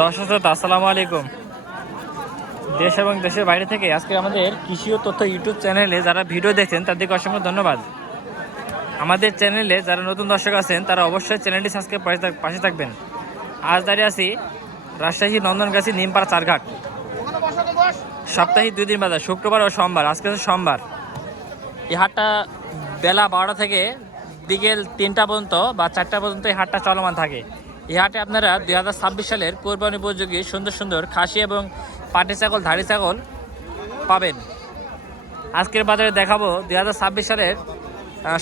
দর্শক আসসালামু আলাইকুম। দেশ এবং দেশের বাইরে থেকে আজকে আমাদের কৃষি ও তথ্য ইউটিউব চ্যানেলে যারা ভিডিও দেখছেন তাদেরকে অসংখ্য ধন্যবাদ। আমাদের চ্যানেলে যারা নতুন দর্শক আছেন তারা অবশ্যই চ্যানেলটি সাবস্ক্রাইব পাশে থাকবেন। আজ দাঁড়িয়ে আছি রাজশাহী নন্দনগাছি নিমপাড়া চারঘাট। সপ্তাহে 2 দিন বাজার, শুক্রবার ও সোমবার। আজকে হচ্ছে সোমবার। এই হাটটা বেলা 12টা থেকে বিকেল 3টা পর্যন্ত বা 4টা পর্যন্ত এই হাটটা চলমান থাকে। এই হাটে আপনারা 2026 সালের কোরবানি উপযোগী সুন্দর সুন্দর খাসি এবং পাটি ছাগল, ধাড়ি ছাগল পাবেন। আজকের বাজারে দেখাবো 2026 সালের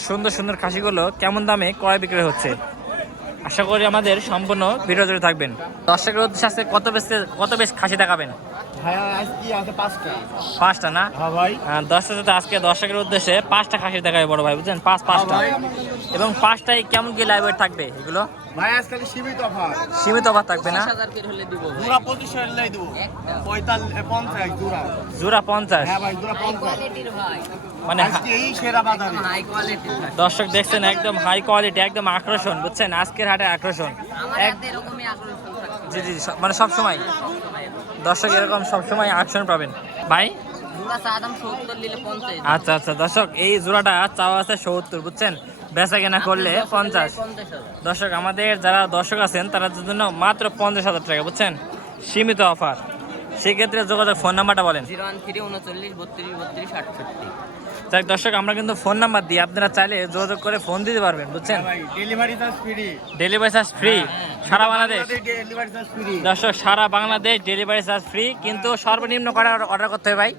সুন্দর সুন্দর খাসিগুলো কেমন দামে ক্রয় বিক্রি হচ্ছে। আশা করি আমাদের সম্পূর্ণ ভিডিও জুড়ে থাকবেন। দর্শকের উদ্দেশ্যে আজকে কত বেশ খাসি দেখাবেন? পাঁচটা না ভাই? আজকে দর্শকের উদ্দেশ্যে 5টা খাসি দেখাবে বড় ভাই, বুঝছেন? পাঁচটা এবং 5টাই কেমন কি লাইভ ওয়েট থাকবে এগুলো? ভাই আজকাল সীমিত অফার থাকবে না? জোড়া 25 এর লাই দেব। 50 জোড়া। জোড়া 50? হ্যাঁ ভাই, জোড়া 50। মানে আজকে এই সেরা বাজারে হাই কোয়ালিটি দর্শক দেখছেন একদম হাই কোয়ালিটি, একদম আকর্ষণ, বুঝছেন? আজকের হাটে আকর্ষণ এরকমই আকর্ষণ থাকবে। জি জি, মানে সব সময় দর্শক এরকম সব সময় আকর্ষণ পাবেন ভাই। জোড়া চা দাম 70 নিলে 50। আচ্ছা আচ্ছা দর্শক, এই জোড়াটা চাওয়া আছে 70, বুঝছেন? বেচা কেনা করলে 50। দর্শক আমাদের যারা দর্শক আছেন তারা জন্য মাত্র 50,000 টাকা, বুঝছেন? সীমিত অফার। সেক্ষেত্রে যোগাযোগ ফোন নাম্বারটা বলেন। 01339323868। যাক দর্শক, আমরা কিন্তু ফোন নাম্বার দিই, আপনারা চাইলে যোগাযোগ করে ফোন দিতে পারবেন, বুঝছেন? ভাই delivery charge free. Delivery charge free সারা বাংলাদেশ। ডেলিভারি চার্জ ফ্রি দর্শক সারা বাংলাদেশ ডেলিভারি চার্জ ফ্রি, কিন্তু সর্বনিম্ন করে অর্ডার করতে হবে ভাই।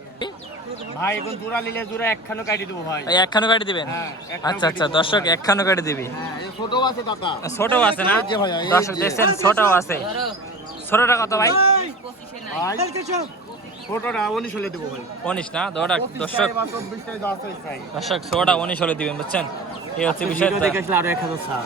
ভাই এখন জোড়া নিলে জোড়া একখানো কাটি দেবো ভাই। এই একখানো কাটি দিবেন? হ্যাঁ, একখানো আচ্ছা আচ্ছা কাটি দেবো দর্শক, ভাই। একখানো কাটি দিবি। হ্যাঁ, এই ছোটও আছে দাদা। ছোটও আছে না? এই যে ভাই, এই দর্শক যে। দেখছেন ছোটও আছে। ছোটটা কত ভাই? ভাই ছোটটা 19 হলে দেবো ভাই। 19 না? দর্শক 24 টাই দাও চাই। দর্শক ছোটটা 19 হলে দিবেন, বুঝছেন? এই হচ্ছে বিষয়। ভিডিও দেখে আসলে আরো 1000 ছাড়।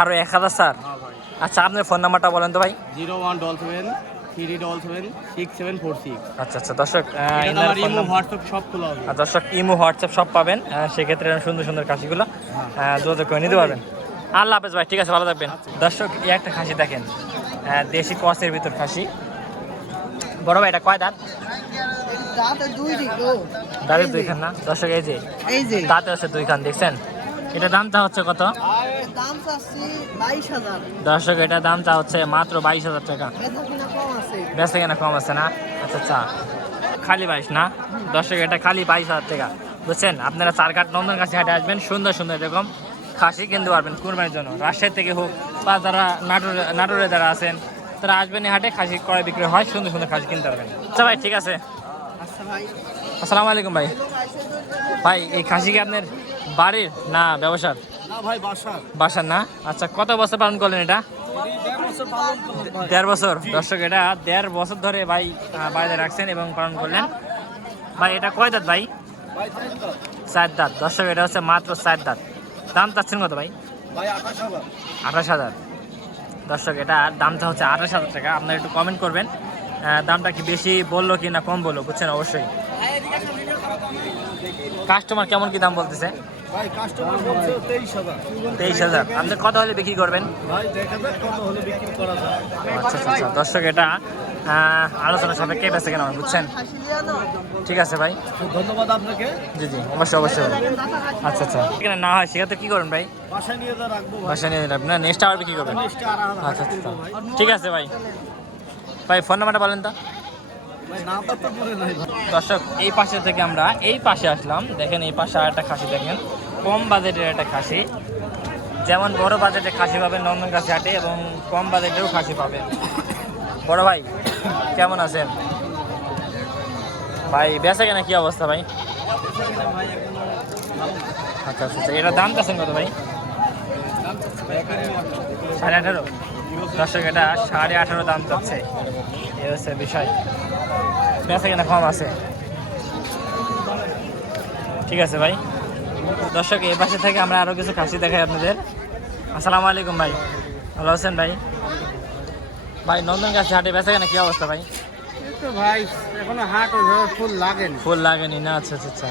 আরো 1000 স্যার? হ্যাঁ ভাই। আচ্ছা আপনার ফোন নাম্বারটা বলেন তো ভাই। 01773776746। আচ্ছা আচ্ছা দর্শক, এটা আমার ইমো হোয়াটসঅ্যাপ সব খোলা হবে। দর্শক ইমো হোয়াটসঅ্যাপ সব পাবেন। সেক্ষেত্রে সুন্দর সুন্দর খাসিগুলো যোগাযোগ করে নিতে পারবেন। আল্লাহ হাফেজ ভাই, ঠিক আছে, ভালো থাকবেন। দর্শক এই একটা খাসি দেখেন, দেশি কসের ভিতর খাসি। বড় ভাই এটা কয় দাঁত? দাঁতের 2 খান না? দর্শক এই যে দাঁতে আছে 2 খান, দেখছেন? এটা দামটা হচ্ছে কত? দাম চাচ্ছি 22,000। দর্শক এটা দামটা হচ্ছে মাত্র 22,000 টাকা। বেচা কেনা কম আছে না? আচ্ছা আচ্ছা, খালি 22 না? দর্শক এটা খালি 22,000 টাকা, বুঝছেন? আপনারা চারঘাট নন্দনগাছি হাটে আসবেন, সুন্দর সুন্দর এরকম খাসি কিনতে পারবেন কুরবানির জন্য। রাজশাহী থেকে হোক বা যারা নাটোরে যারা আছেন তারা আসবেন এই হাটে, খাসি ক্রয় বিক্রয় হয়, সুন্দর সুন্দর খাসি কিনতে পারবেন। আচ্ছা ভাই, ঠিক আছে। আসসালামু আলাইকুম ভাই। ভাই এই খাসি কি আপনার বাড়ির না ব্যবসার? না ভাই, বাসার না? আচ্ছা, কত বছর পালন করলেন এটা? 1.5 বছর। দর্শক এটা 1.5 বছর ধরে ভাই বাড়িতে রাখছেন এবং পালন করলেন। ভাই এটা কয় দাঁত ভাই? 4 দাঁত। দর্শক এটা হচ্ছে মাত্র 4 দাঁত। দাম চাচ্ছেন কত ভাই? 28,000। দর্শক এটা দামটা হচ্ছে 28,000 টাকা। আপনারা একটু কমেন্ট করবেন দামটা কি বেশি বললো কি না কম বললো, বুঝছেন? অবশ্যই। কাস্টমার কেমন কি দাম বলতেছে? ভাই কাস্টমার বলছে 23,000। 23,000। আপনি কত হলে বিক্রি করবেন? ভাই দেখা যাক কত হলে বিক্রি করা যায়। আচ্ছা আচ্ছা আচ্ছা দর্শক এটা আলোচনা সাপেক্ষে বেঁচে কেন, বুঝছেন? ঠিক আছে ভাই, ধন্যবাদ আপনাকে। জি জি, অবশ্যই অবশ্যই। আচ্ছা আচ্ছা, এখানে না হয় সেক্ষেত্রে কি করবেন ভাই? বাসায় নিয়ে যা রাখবো ভাই। বাসায় নিয়ে যাবেন না? নেক্সট আবার বিক্রি করবেন? নেক্সটে আর আচ্ছা আচ্ছা, ঠিক আছে ভাই। ভাই ফোন নাম্বারটা বলেন তো। ভাই নামটা তো মনে নাই ভাই। দর্শক এই পাশে থেকে আমরা এই পাশে আসলাম, দেখেন এই পাশে একটা খাসি দেখেন, কম বাজেটের একটা খাসি। যেমন বড় বাজেটের খাসি পাবেন নন্দনগাছি হাটে এবং কম বাজেটেও খাসি পাবেন। বড় ভাই কেমন আছেন? ভাই বেচা কেনা কি অবস্থা ভাই? আচ্ছা আচ্ছা, এটার দাম চাচ্ছেন কত ভাই? 18.5। দর্শক এটা 18.5 দাম চাচ্ছে, এই হচ্ছে বিষয়। বেচা কেনা কম আছে, ঠিক আছে ভাই। দর্শক এই পাশে থেকে আমরা আরো কিছু খাসি দেখাই আপনাদের। আসসালামু আলাইকুম ভাই, ভালো আছেন ভাই? ভাই নন্দনগাছি হাটে বেচা কেনা কি অবস্থা ভাই? ভাই এখনো হাট ফুল লাগেনি। ফুল লাগেনি না? আচ্ছা আচ্ছা আচ্ছা।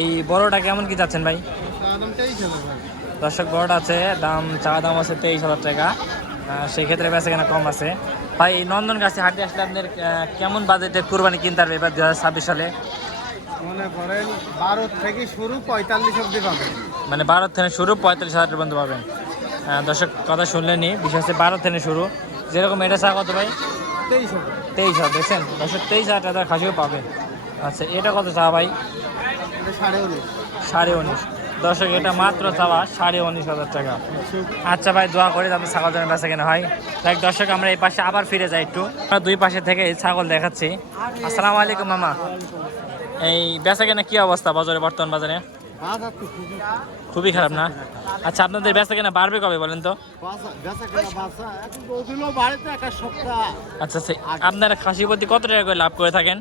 এই বড়টা কেমন কি যাচ্ছেন ভাই? দর্শক বড়টা আছে, চা দাম আছে 23,000 টাকা। সেক্ষেত্রে বেচা কেনা কম আছে। ভাই এই নন্দনগাছি হাটে আসলে আপনাদের কেমন বাজেটে কুরবানি কিনতে পারবে এবার 2026 সালে? মনে করেন 12 থেকে শুরু 45 অবধি পাবেন। মানে 12 থেকে শুরু 45,000 পর্যন্ত পাবেন। দর্শক কথা শুনলেনি, বিশেষ করে 12 থেকে শুরু। যেরকম এটা চা কত ভাই? 23,000 দেখছেন দর্শক, 23,000 টাকা খাসিও পাবেন। আচ্ছা এটা কত চা ভাই? 19,500। দর্শক এটা মাত্র চাওয়া 19,500 টাকা। আচ্ছা ভাই দোয়া করে যাতে ছাগল জন্য বেচা কেনা হয়। দেখ দর্শক আমরা এই পাশে আবার ফিরে যাই একটু, আমরা দুই পাশে থেকে ছাগল দেখাচ্ছি। আসসালামু আলাইকুম মামা, এই বেচা কেনা কি অবস্থা বাজারে, বর্তমান বাজারে? খুবই খারাপ না? আচ্ছা আপনাদের বেচা কেনা বাড়বে কবে বলেন তো? আচ্ছা আচ্ছা, আপনারা খাসি প্রতি কত টাকা করে লাভ করে থাকেন?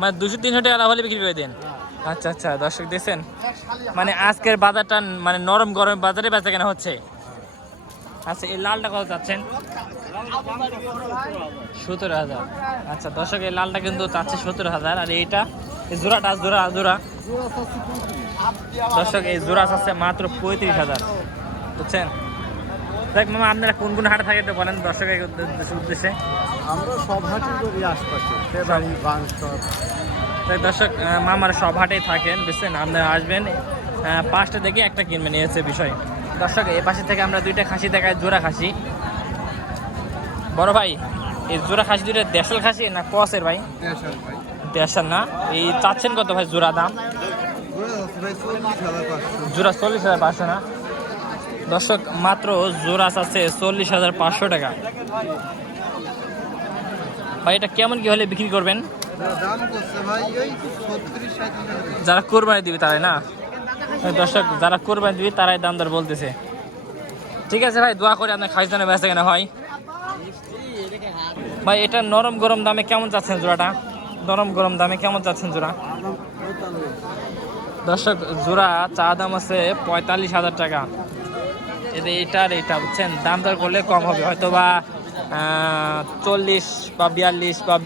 মানে 200-300 টাকা লাভ হলে বিক্রি করে দেন? আচ্ছা আচ্ছা দর্শক দেখছেন, মানে আজকের বাজারটা মানে নরম গরম বাজারে বেচা কেনা হচ্ছে। আচ্ছা এই লালটা কত চাচ্ছেন? 17,000। আচ্ছা দর্শক এই লালটা কিন্তু চাচ্ছে 17,000। আর এইটা এই জোড়াটা জোড়া দর্শক এই জোড়া চাচ্ছে মাত্র 35,000, বুঝছেন? দেখ মামা আপনারা কোন কোন হাটে থাকে একটু বলেন দর্শকের উদ্দেশ্যে। আমরা সব হাটে করি আশপাশে, সেবাড়ি, বানসর। তাই দর্শক মামারা সব হাটেই থাকেন, বুঝছেন? আপনারা আসবেন 5টা দেখে একটা কিনবেন, এই হচ্ছে বিষয়। দর্শক এই পাশে থেকে আমরা দুইটা খাসি দেখাই, জোড়া খাসি। বড় ভাই এই জোড়া খাসি দুইটা দেশাল খাসি না ক্রসের ভাই? দেশাল না? এই চাচ্ছেন কত ভাই জোড়া দাম? জোড়া 40,500 না? দর্শক মাত্র জোড়া চাচ্ছে 40,500 টাকা। ভাই এটা কেমন কি হলে বিক্রি করবেন? যারা কোরবানি দিবে তারাই না? দর্শক যারা কোরবানি দিবে তারাই দাম দর বলতেছে। ঠিক আছে ভাই দোয়া করে আপনার খাসি দানে বেচা কেনা হয়। ভাই এটা নরম গরম দামে কেমন চাচ্ছেন জোড়াটা? নরম গরম দামে কেমন চাচ্ছেন জোড়া? দর্শক জোড়া চা দাম আছে 45,000 টাকা। এটা বুঝছেন, দাম দর করলে কম হবে, হয়তো বা 40 বা 42 বা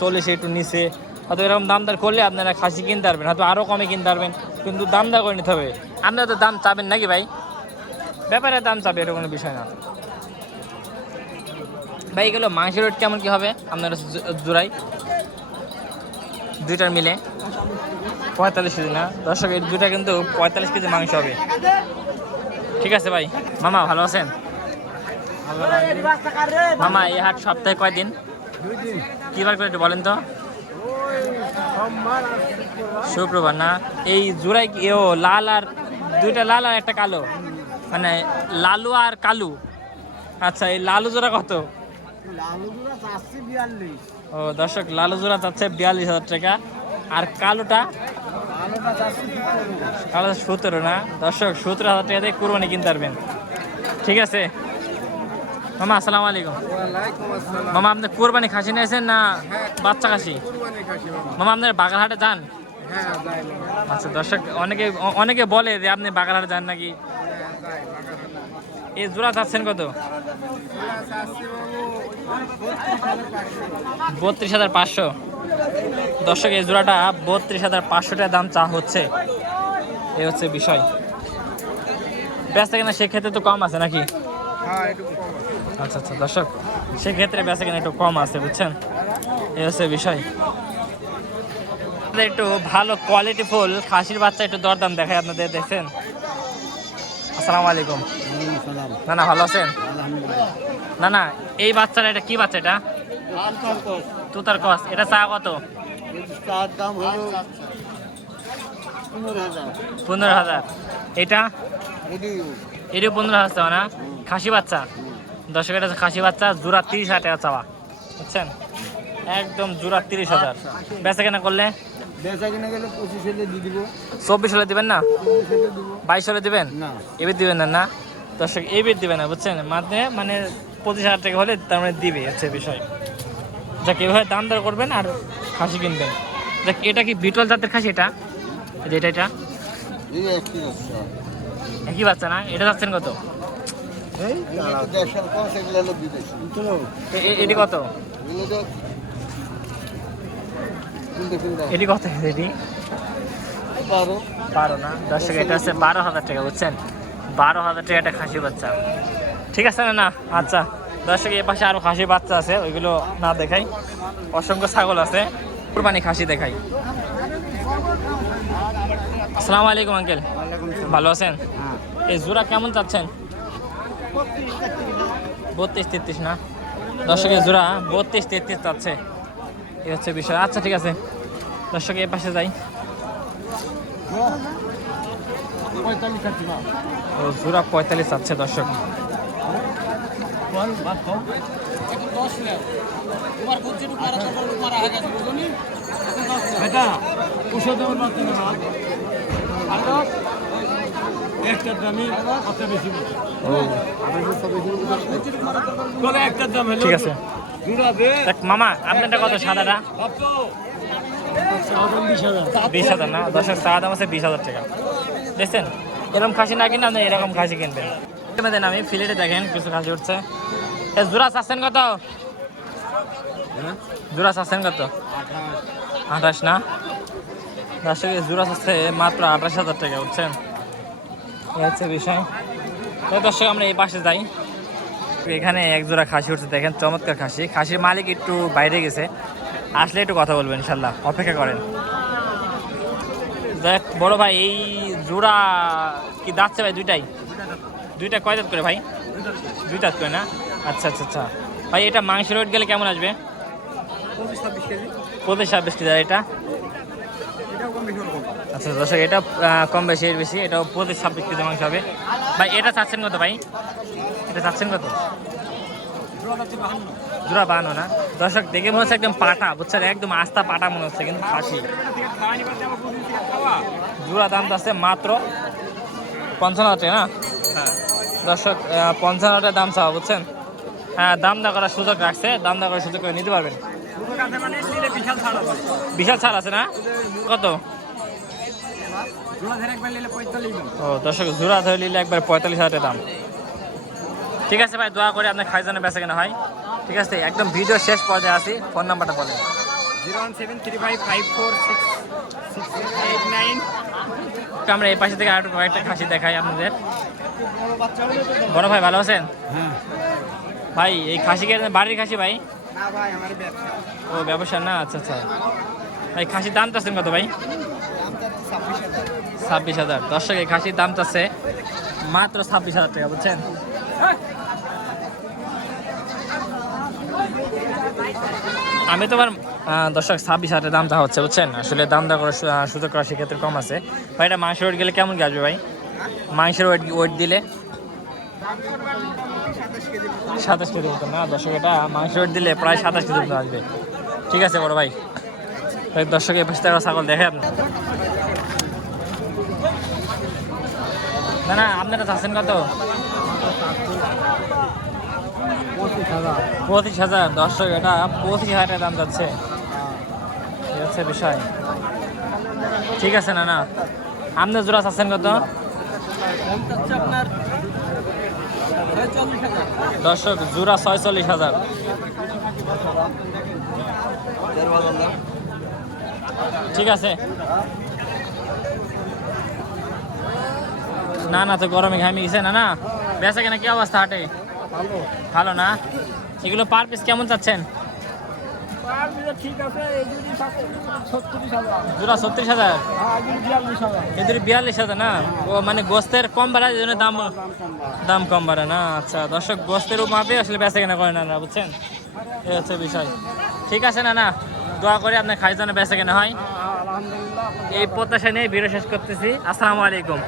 40 একটু নিচে, হয়তো এরকম দাম দর করলে আপনারা খাসি কিনতে পারবেন, হয়তো আরও কমে কিনতে পারবেন, কিন্তু দাম দর করে নিতে হবে। আপনারা তো দাম চাবেন নাকি ভাই? ব্যাপারে দাম চাবে, এটা কোনো বিষয় না ভাই। এগুলো মাংসের রেট কেমন কি হবে আপনারা জোড়াই দুইটার মিলে? 45 কেজি না? দর্শক এই দুইটা কিন্তু 45 কেজি মাংস হবে। ঠিক আছে ভাই। মামা ভালো আছেন? মামা এই হাট সপ্তাহে কয়দিন? 2 দিন। কি বার করে একটু বলেন তো? শুক্রবার না? এই জোড়াই কি ও লাল আর দুইটা লাল আর একটা কালো, মানে লালু আর কালু? আচ্ছা এই লালু জোড়া কত? ও দর্শক লালু জোড়া চাচ্ছে 42,000 টাকা, আর কালোটা? কালো 17 না? দর্শক 17,000 টাকা দিয়ে কুরবানি কিনতে পারবেন। ঠিক আছে মামা, আসসালামু আলাইকুম। মামা আপনি কোরবানি খাসি নিয়েছেন না বাচ্চা খাসি? মামা আপনার বাগারহাটে যান? আচ্ছা দর্শক অনেকে বলে যে আপনি বাগারহাটে যান নাকি? এই জোড়া চাচ্ছেন কত? 32,500। দর্শক এই জোড়াটা 32,500 টাকা দাম চা হচ্ছে, এই হচ্ছে বিষয়। বেচা কেনা সেক্ষেত্রে তো কম আছে নাকি? আচ্ছা আচ্ছা দর্শক সেক্ষেত্রে বেচা কেনা একটু কম আছে, বুঝছেন? এই হচ্ছে বিষয়। একটু ভালো কোয়ালিটি ফুল খাসির বাচ্চা একটু দরদাম দেখায় আপনাদের, দেখছেন? আসসালামু আলাইকুম। না না ভালো আছেন? না না এই বাচ্চাটা এটা কি বাচ্চা? এটা তুতার কস। এটা চা কত? 15,000। এটা এটিও 15,000 চাওয়া না? খাসি বাচ্চা? দর্শক এটা খাসি বাচ্চা, জোড়া 30,000 টাকা চাওয়া, বুঝছেন? একদম জোড়া 30,000। বেচা কেনা করলে 24 হলে দিবেন না? 22 হলে দিবেন? এবার দিবেন না? না দর্শক এবার দিবেন না, বুঝছেন? মানে 25,000 টাকা হলে তার মানে দিবে, হচ্ছে বিষয়। যাক এভাবে দাম দর করবেন আর খাসি কিনবেন। দেখ এটা কি বিটল জাতের খাসি? এটা এটা একই বাচ্চা না? এটা যাচ্ছেন কত? এটি কত? এটি কত? এটি 12 না? দর্শক এটা হচ্ছে 12,000 টাকা, বুঝছেন? 12,000 টাকা একটা খাসি বাচ্চা। ঠিক আছে না? আচ্ছা দর্শক এই পাশে আরো খাসির বাচ্চা আছে, ওইগুলো না দেখাই। অসংখ্য ছাগল আছে, কুরবানি খাসি দেখাই। আসসালামু আলাইকুম আঙ্কেল, ভালো আছেন? এই জোড়া কেমন চাচ্ছেন? 32-33 না দর্শক, এই জোড়া 32-33 চাচ্ছে, এই হচ্ছে বিষয়। আচ্ছা ঠিক আছে দর্শক, এই পাশে যাই। ও জোড়া 45 চাচ্ছে দর্শক। ঠিক আছে মামা, আপনারটা কত সাদাটা? 20,000 না দর্শক, সাদা দাম আছে 20,000 টাকা। দেখছেন, এরকম খাসি না কিনে আপনি এরকম খাসি কিনবেন। দেন আমি ফিলেটে দেখেন কিছু খাসি উঠছে। জোড়া চাচ্ছেন কত? জোড়া চাচ্ছেন কত? 28 না দর্শক, জোড়া চাচ্ছে মাত্র 28,000 টাকা, বুঝছেন? এই হচ্ছে বিষয়। তো দর্শক আমরা এই পাশে যাই। এখানে এক জোড়া খাসি উঠছে দেখেন, চমৎকার খাসি। খাসির মালিক একটু বাইরে গেছে, আসলে একটু কথা বলবেন ইনশাল্লাহ, অপেক্ষা করেন। দেখ বড় ভাই, এই জোড়া কি দাঁতছে ভাই? দুইটা কয় দাঁত করে ভাই? 2 দাঁত করে না? আচ্ছা আচ্ছা আচ্ছা ভাই, এটা মাংসের ওয়েট গেলে কেমন আসবে? 25-26 কেজি। এটা আচ্ছা দর্শক, এটা কম বেশি এর বেশি, এটাও 25-26 কেজি মাংস হবে ভাই। এটা চাচ্ছেন কত ভাই? এটা চাচ্ছেন কত? জোড়া 52 না দর্শক, দেখে মনে হচ্ছে একদম পাটা, বুঝছেন? একদম আস্তা পাটা মনে হচ্ছে, কিন্তু খাসি। জোড়া দাম আছে মাত্র 55,000 টাকা না? হ্যাঁ দর্শক, 55,000 টাকা দাম চাওয়া, বুঝছেন? হ্যাঁ, দাম দা করার সুযোগ রাখছে, দাম দা করার সুযোগ করে নিতে পারবেন। বিশাল ছাড় আছে না? কত? ও দর্শক, জোড়া ধরে নিলে একবার 45,000 টাকা দাম। ঠিক আছে ভাই, দোয়া করে আপনার খাইজানে বেচা কেনা হয়। ঠিক আছে, একদম ভিডিও শেষ পর্যায়ে আসি। ফোন নাম্বারটা বলেন। 01735546689। আমরা এই পাশে থেকে আরেকটু কয়েকটা খাসি দেখাই আপনাদের। বড় ভাই ভালো আছেন? ভাই এই খাসি কি বাড়ির খাসি ভাই? ও ব্যবসা না? আচ্ছা আচ্ছা ভাই, খাসির দাম চাচ্ছেন কত ভাই? 26,000 দর্শক, এই খাসির দাম চাচ্ছে মাত্র 26,000 টাকা, বুঝছেন? আমি তোমার দর্শক 26,000 দাম চা হচ্ছে, বুঝছেন? আসলে দাম দা করার সুযোগ করা সেক্ষেত্রে কম আছে ভাই। এটা মাংসের ওয়েট গেলে কেমন কি আসবে ভাই? মাংসের ওয়েট দিলে 27 কেজি মতো না দর্শক, এটা মাংসের ওয়েট দিলে প্রায় 27 কেজি মতো আসবে। ঠিক আছে বড় ভাই, দর্শক এই পাশে ছাগল দেখেন। না না, আপনারা চাচ্ছেন কত? 25,000 দর্শক, এটা 25,000 টাকা দাম যাচ্ছে, এই হচ্ছে বিষয়। ঠিক আছে না না, আপনার জোড়া চাচ্ছেন কত? দর্শক, জোড়া 46,000। ঠিক আছে না না, তো গরমে ঘামে গেছে না না। বেচা কেনা কি অবস্থা হাটে? ভালো না? এগুলো পার পিস কেমন চাচ্ছেন? জোড়া 36,000, এদের 42,000 না? ও মানে গোস্তের কম বাড়ায়, এই জন্য দাম কম বাড়ে না? আচ্ছা দর্শক, গোস্তের মাপে আসলে বেচা কেনা করে না, বুঝছেন? এই হচ্ছে বিষয়। ঠিক আছে না না, দোয়া করে আপনার খাইজানে বেচা কেনা হয়, এই প্রত্যাশা নিয়ে ভিডিও শেষ করতেছি। আসসালামু আলাইকুম।